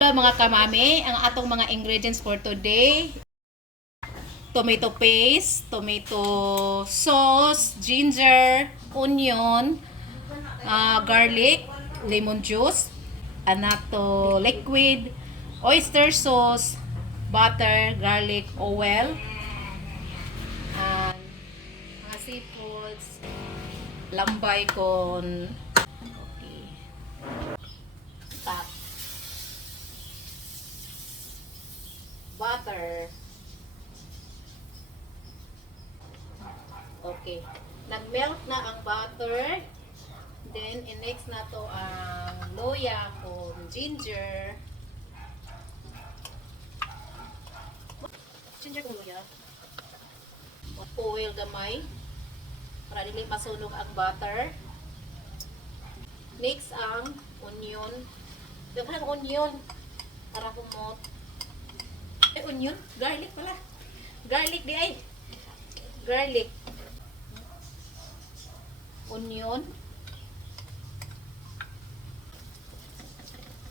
Hello mga kamami, ang atong mga ingredients for today: tomato paste, tomato sauce, ginger, onion, garlic, lemon juice, anato liquid, oyster sauce, butter, garlic, oil, and mga seafoods, lambay con. Okay. Stop. Butter. Okay. Nag-melt na ang butter. Then, i-next na to ang loya kung ginger. Ginger kung loya. Oil gamay. Para dili masunog ang butter. Next ang onion. Daghang onion. Para kumot. Onion? Garlic pala. Garlic di ay. Garlic. Onion.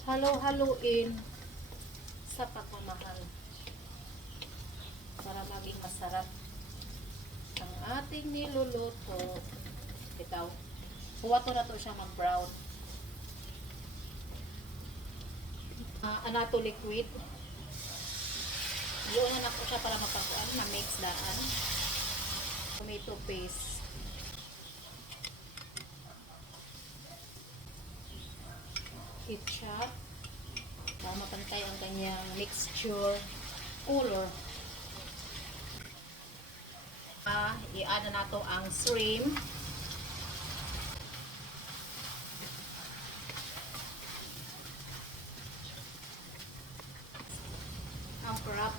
Halo-haloin sa pagmamahal para maging masarap ang ating niluluto. Ikaw, huwato na to siya mag-brown. Anato liquid. Yun na ko siya para mapagkuan na mix daan. Tomato paste. Ketchup para mapantay ang kanyang mixture color. I-add na nato ang shrimp, ang crab,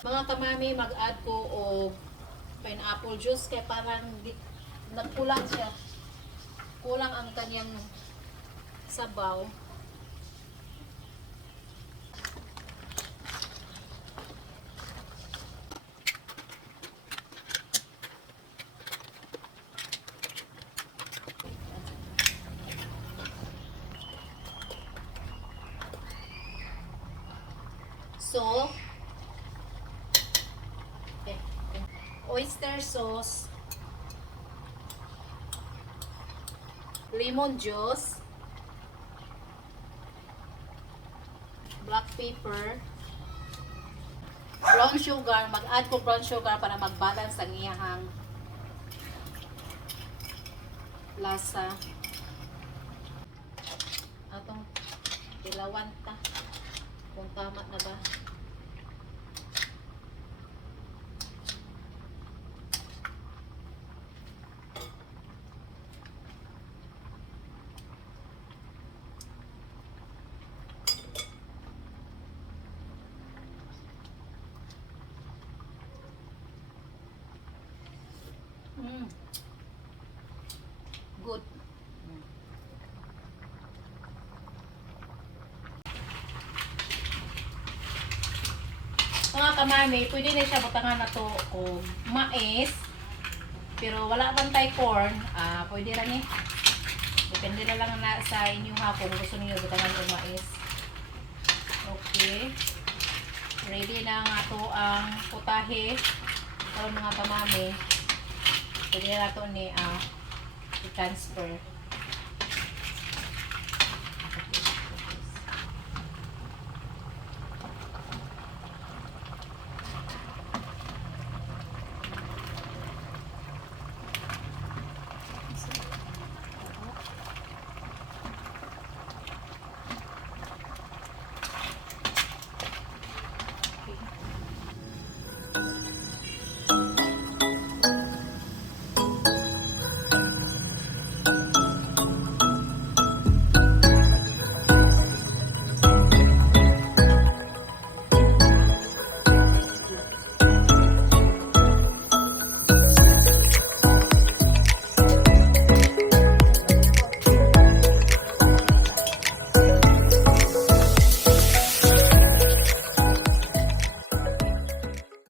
mga kamami, mag-add ko og pineapple juice kaya parang nagkulang siya. Kulang ang kanyang sabaw. So, oyster sauce, lemon juice, black pepper, brown sugar. Mag-add ko brown sugar para mag-balance ang iyahang lasa. Atong ilawan ta kung tama na ba. Good. Mga kamami, pwede na siya butangan na to o mais. Pero wala bantay corn, pwede lang eh. Depende na lang na sa inyo ha kung gusto niyo butangan o mais. Okay. Ready na nga to ang putahe. Ito mga kamami. Pwede na ito ni i-transfer.